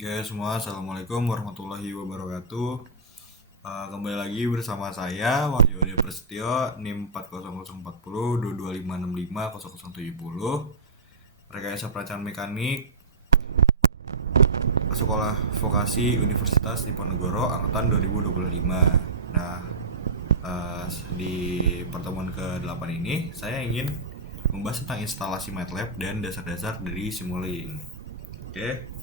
Guys semua, Assalamualaikum warahmatullahi wabarakatuh. Kembali lagi bersama saya Wahyu Adi Prasetyo, NIM 40040 225650070, rekayasa perancangan mekanik, Sekolah Vokasi Universitas Diponegoro Angkatan 2025. Nah, di pertemuan ke-8 ini saya ingin membahas tentang instalasi MATLAB dan dasar-dasar dari Simulink. Oke.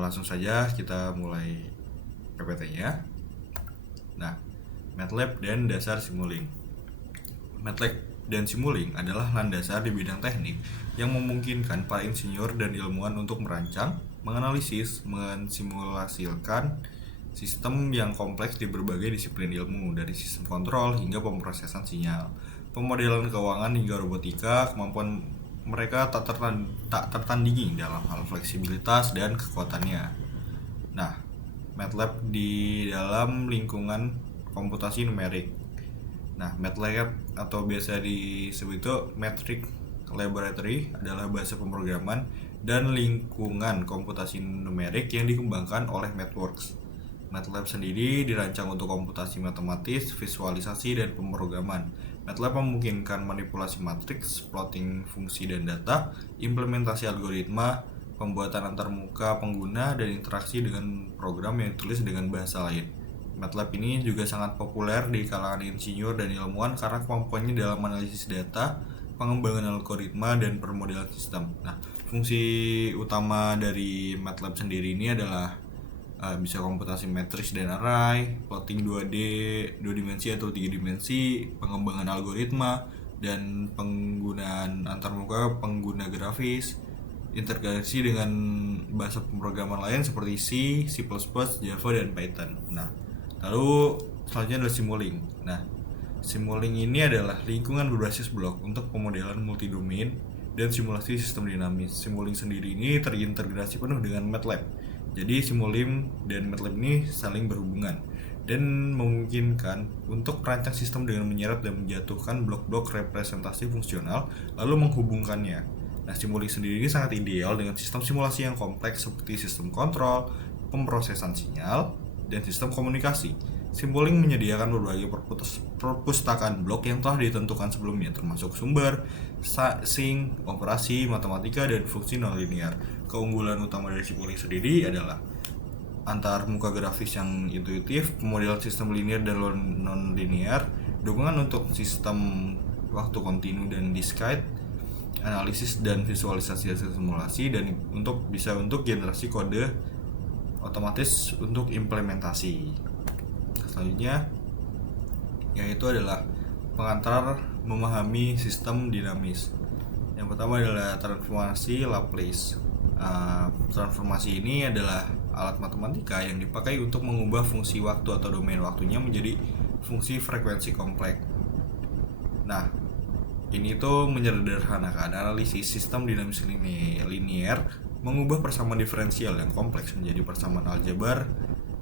Langsung saja kita mulai PPT-nya. Nah, MATLAB dan dasar Simulink. MATLAB dan Simulink adalah landasan di bidang teknik yang memungkinkan para insinyur dan ilmuwan untuk merancang, menganalisis, mensimulasikan sistem yang kompleks di berbagai disiplin ilmu, dari sistem kontrol hingga pemrosesan sinyal, pemodelan keuangan hingga robotika. Kemampuan mereka tak tertandingi dalam hal fleksibilitas dan kekuatannya. Nah, MATLAB di dalam lingkungan komputasi numerik. Nah, MATLAB atau biasa disebut itu Metric Laboratory adalah bahasa pemrograman dan lingkungan komputasi numerik yang dikembangkan oleh MathWorks. MATLAB sendiri dirancang untuk komputasi matematis, visualisasi, dan pemrograman. MATLAB memungkinkan manipulasi matriks, plotting fungsi dan data, implementasi algoritma, pembuatan antarmuka pengguna, dan interaksi dengan program yang ditulis dengan bahasa lain. MATLAB ini juga sangat populer di kalangan insinyur dan ilmuwan karena kemampuannya dalam analisis data, pengembangan algoritma, dan permodelan sistem. Nah, fungsi utama dari MATLAB sendiri ini adalah bisa komputasi matriks dan array, plotting 2D, 2 dimensi atau 3 dimensi, pengembangan algoritma, dan penggunaan antarmuka pengguna grafis, integrasi dengan bahasa pemrograman lain seperti C, C++, Java, dan Python. Nah, lalu selanjutnya adalah Simulink. Nah, Simulink ini adalah lingkungan berbasis blok untuk pemodelan multidomain dan simulasi sistem dinamis. Simulink sendiri ini terintegrasi penuh dengan MATLAB. Jadi Simulink dan MATLAB ini saling berhubungan dan memungkinkan untuk merancang sistem dengan menyeret dan menjatuhkan blok-blok representasi fungsional lalu menghubungkannya. Nah, Simulink sendiri ini sangat ideal dengan sistem simulasi yang kompleks seperti sistem kontrol, pemrosesan sinyal, dan sistem komunikasi. Simulink menyediakan berbagai perpustakaan blok yang telah ditentukan sebelumnya, termasuk sumber, sink, operasi, matematika, dan fungsi nonlinear. Keunggulan utama dari Simulink sendiri adalah antar muka grafis yang intuitif, pemodelan sistem linear dan non-linear, dukungan untuk sistem waktu kontinu dan discrete, analisis dan visualisasi hasil simulasi, dan untuk generasi kode otomatis untuk implementasi. Selanjutnya yaitu adalah pengantar memahami sistem dinamis. Yang pertama adalah transformasi Laplace. Transformasi ini adalah alat matematika yang dipakai untuk mengubah fungsi waktu atau domain waktunya menjadi fungsi frekuensi kompleks. Nah, ini tuh menyederhanakan analisis sistem dinamis linear, mengubah persamaan diferensial yang kompleks menjadi persamaan aljabar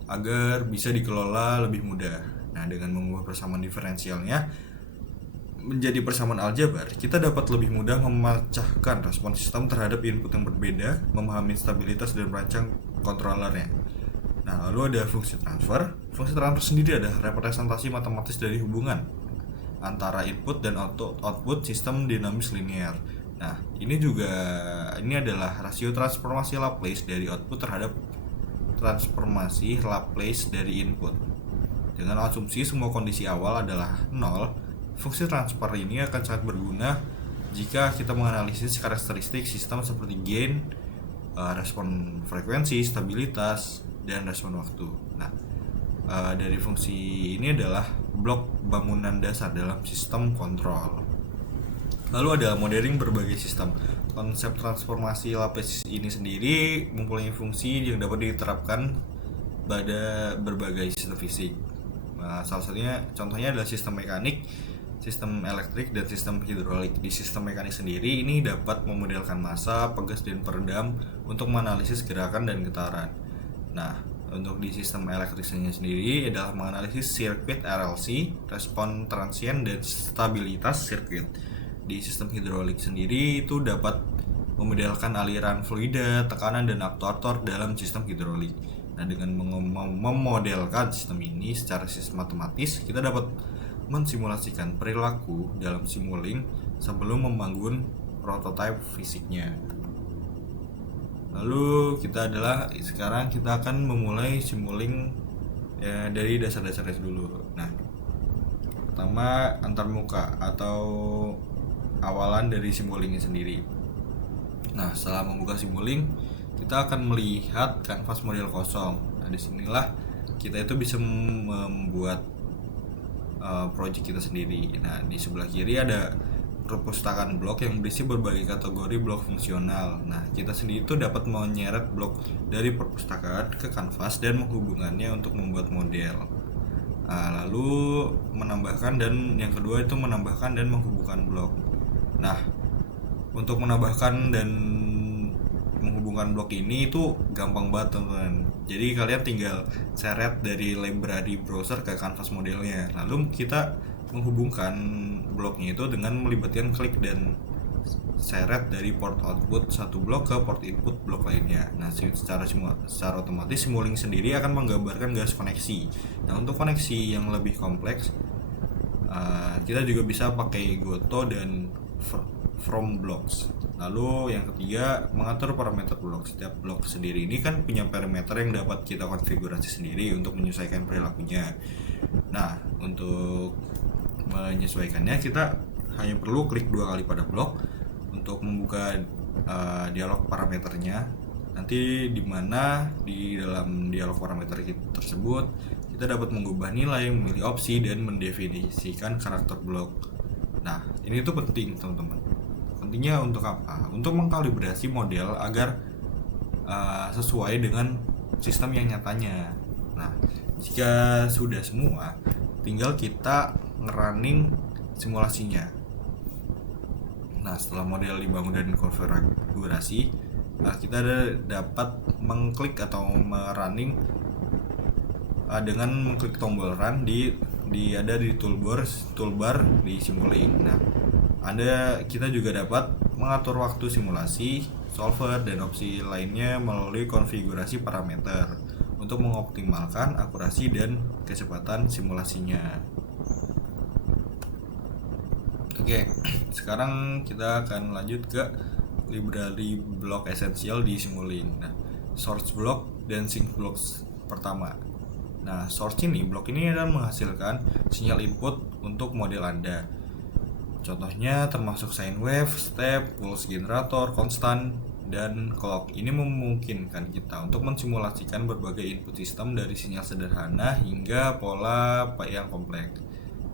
agar bisa dikelola lebih mudah. Nah, dengan mengubah persamaan diferensialnya menjadi persamaan aljabar, kita dapat lebih mudah memecahkan respon sistem terhadap input yang berbeda, memahami stabilitas dan merancang kontrolernya. Nah, lalu ada fungsi transfer. Fungsi transfer sendiri adalah representasi matematis dari hubungan antara input dan output sistem dinamis linear. Nah, ini adalah rasio transformasi Laplace dari output terhadap transformasi Laplace dari input. Dengan asumsi semua kondisi awal adalah 0, fungsi transfer ini akan sangat berguna jika kita menganalisis karakteristik sistem seperti gain, respon frekuensi, stabilitas, dan respon waktu. Nah, dari fungsi ini adalah blok bangunan dasar dalam sistem kontrol. Lalu ada modeling berbagai sistem. Konsep transformasi Laplace ini sendiri mempunyai fungsi yang dapat diterapkan pada berbagai sistem fisik. Salah satunya contohnya adalah sistem mekanik, sistem elektrik, dan sistem hidrolik. Di sistem mekanik sendiri ini dapat memodelkan massa, pegas, dan peredam untuk menganalisis gerakan dan getaran. Nah, untuk di sistem elektrisnya sendiri adalah menganalisis sirkuit RLC, respon transient, dan stabilitas sirkuit. Di sistem hidrolik sendiri itu dapat memodelkan aliran fluida, tekanan, dan aktuator dalam sistem hidrolik. Nah, dengan memodelkan sistem ini secara sistematis, kita dapat mensimulasikan perilaku dalam Simulink sebelum membangun prototipe fisiknya. Lalu sekarang kita akan memulai Simulink dari dasar-dasarnya dulu. Nah, pertama antarmuka atau awalan dari Simulink sendiri. Nah, setelah membuka Simulink, kita akan melihat kanvas model kosong. Nah, disinilah kita itu bisa membuat project kita sendiri. Nah, di sebelah kiri ada perpustakaan blok yang berisi berbagai kategori blok fungsional. Nah, kita sendiri itu dapat menyeret blok dari perpustakaan ke kanvas dan menghubungkannya untuk membuat model. Lalu menambahkan dan yang kedua itu menambahkan dan menghubungkan blok. Nah, untuk menambahkan dan menghubungkan blok ini itu gampang banget teman-teman. Jadi kalian tinggal seret dari library browser ke kanvas modelnya. Lalu kita menghubungkan bloknya itu dengan melibatkan klik dan seret dari port output satu blok ke port input blok lainnya. Nah, secara otomatis Simulink sendiri akan menggambarkan garis koneksi. Nah, untuk koneksi yang lebih kompleks, kita juga bisa pakai Goto dan from blocks. Lalu yang ketiga, mengatur parameter blok. Setiap blok sendiri ini kan punya parameter yang dapat kita konfigurasi sendiri untuk menyesuaikan perilakunya. Nah, untuk menyesuaikannya kita hanya perlu klik 2 kali pada blok untuk membuka dialog parameternya. Nanti di dalam dialog parameter tersebut kita dapat mengubah nilai, memilih opsi, dan mendefinisikan karakter blok. Nah, ini tuh penting teman-teman. Pentingnya untuk apa? Untuk mengkalibrasi model agar sesuai dengan sistem yang nyatanya. Nah, jika sudah semua, tinggal kita ngerunning simulasinya. Nah, setelah model dibangun dan konfigurasi, kita dapat mengklik atau merunning dengan mengklik tombol run di toolbar di Simulink. Nah, kita juga dapat mengatur waktu simulasi, solver, dan opsi lainnya melalui konfigurasi parameter untuk mengoptimalkan akurasi dan kecepatan simulasinya. Oke, sekarang kita akan lanjut ke library block esensial di Simulink. Nah, source block dan sync blocks pertama. Nah, blok ini adalah menghasilkan sinyal input untuk model Anda. Contohnya termasuk sine wave, step, pulse generator, constant, dan clock. Ini memungkinkan kita untuk mensimulasikan berbagai input sistem dari sinyal sederhana hingga pola yang kompleks.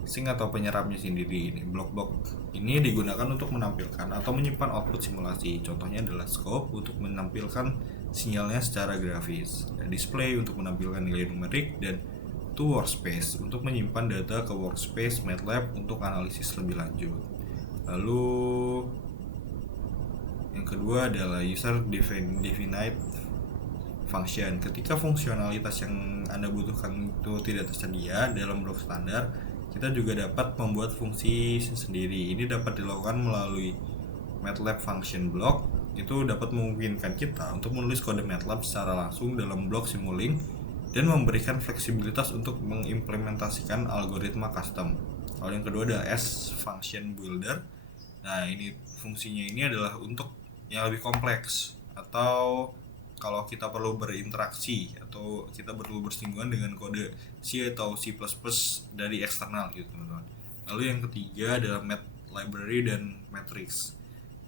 Sync atau penyerapnya sendiri ini, blok-blok ini digunakan untuk menampilkan atau menyimpan output simulasi. Contohnya adalah scope untuk menampilkan sinyalnya secara grafis, dan display untuk menampilkan nilai numerik, dan to workspace untuk menyimpan data ke workspace MATLAB untuk analisis lebih lanjut. Lalu yang kedua adalah user defined function. Ketika fungsionalitas yang Anda butuhkan itu tidak tersedia dalam blok standar, kita juga dapat membuat fungsi sendiri. Ini dapat dilakukan melalui MATLAB function block. Itu dapat memungkinkan kita untuk menulis kode MATLAB secara langsung dalam blok Simulink dan memberikan fleksibilitas untuk mengimplementasikan algoritma custom. Lalu yang kedua ada S function builder. Nah, ini fungsinya ini adalah untuk yang lebih kompleks, atau kalau kita perlu berinteraksi atau kita perlu bersinggungan dengan kode C atau C++ dari eksternal gitu teman-teman. Lalu yang ketiga adalah math library dan matrix.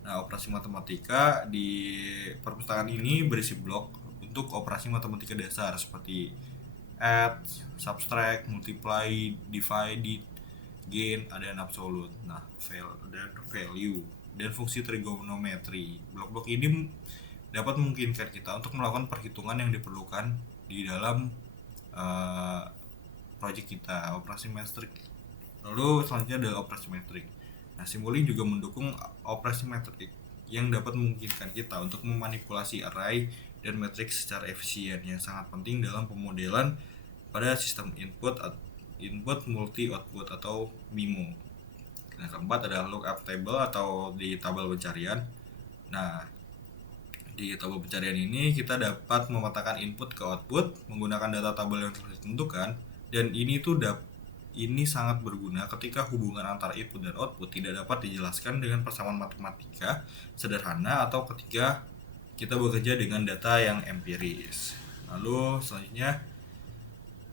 Nah, operasi matematika di perpustakaan ini berisi blok untuk operasi matematika dasar seperti add, subtract, multiply, divide, gain, dan absolute. Nah, value dan fungsi trigonometri. Blok-blok ini dapat memungkinkan kita untuk melakukan perhitungan yang diperlukan di dalam project kita, operasi metrik. Lalu selanjutnya adalah operasi metrik. Nah, Simulink juga mendukung operasi metrik yang dapat memungkinkan kita untuk memanipulasi array dan matriks secara efisien, yang sangat penting dalam pemodelan pada sistem input multi output atau MIMO. Nah, keempat adalah lookup table atau di tabel pencarian. Nah, Di tabel pencarian ini kita dapat memetakan input ke output menggunakan data tabel yang telah ditentukan, dan ini sangat berguna ketika hubungan antara input dan output tidak dapat dijelaskan dengan persamaan matematika sederhana atau ketika kita bekerja dengan data yang empiris. Lalu selanjutnya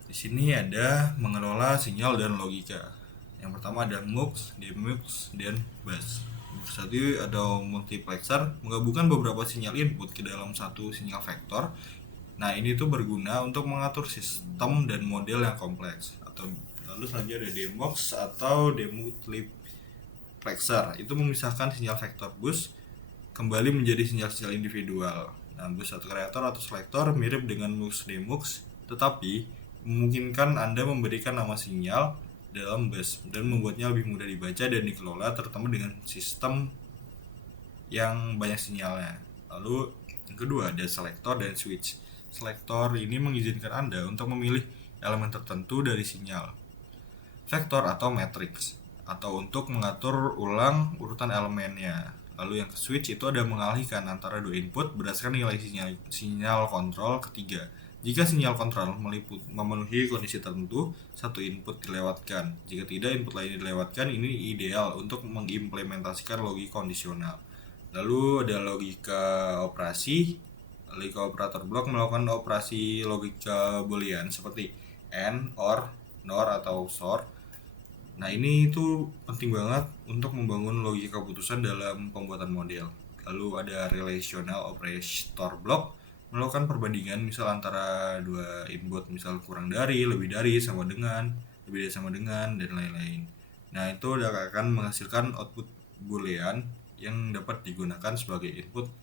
di sini ada mengelola sinyal dan logika. Yang pertama ada MUX, DMUX, dan bus. Satu atau multiplexer menggabungkan beberapa sinyal input ke dalam satu sinyal vektor. Nah, ini tuh berguna untuk mengatur sistem dan model yang kompleks. Lalu selanjutnya ada DMUX atau demultiplexer. Itu memisahkan sinyal vektor bus kembali menjadi sinyal-sinyal individual. Nah, bus satu kreator atau selektor mirip dengan MUX DMUX, tetapi memungkinkan Anda memberikan nama sinyal dalam bus dan membuatnya lebih mudah dibaca dan dikelola, terutama dengan sistem yang banyak sinyalnya. Lalu yang kedua ada selektor dan switch. Selektor ini mengizinkan Anda untuk memilih elemen tertentu dari sinyal vektor atau matriks, atau untuk mengatur ulang urutan elemennya. Lalu yang ke switch itu ada mengalihkan antara dua input berdasarkan nilai sinyal kontrol ketiga. Jika sinyal kontrol memenuhi kondisi tertentu, satu input dilewatkan. Jika tidak, input lain dilewatkan. Ini ideal untuk mengimplementasikan logika kondisional. Lalu ada logika operasi. Logika operator blok melakukan operasi logika boolean seperti AND, OR, NOR, atau XOR. Nah, ini itu penting banget untuk membangun logika keputusan dalam pembuatan model. Lalu ada relational operator block, melakukan perbandingan misal antara dua input, misal kurang dari, lebih dari, sama dengan, lebih dari sama dengan, dan lain-lain. Nah, itu akan menghasilkan output boolean yang dapat digunakan sebagai input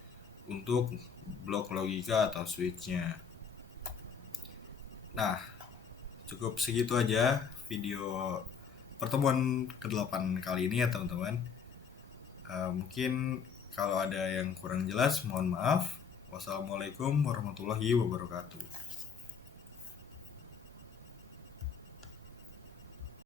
untuk blok logika atau switch-nya. Nah, cukup segitu aja video pertemuan ke-8 kali ini ya teman-teman. Mungkin kalau ada yang kurang jelas mohon maaf. Wassalamualaikum warahmatullahi wabarakatuh.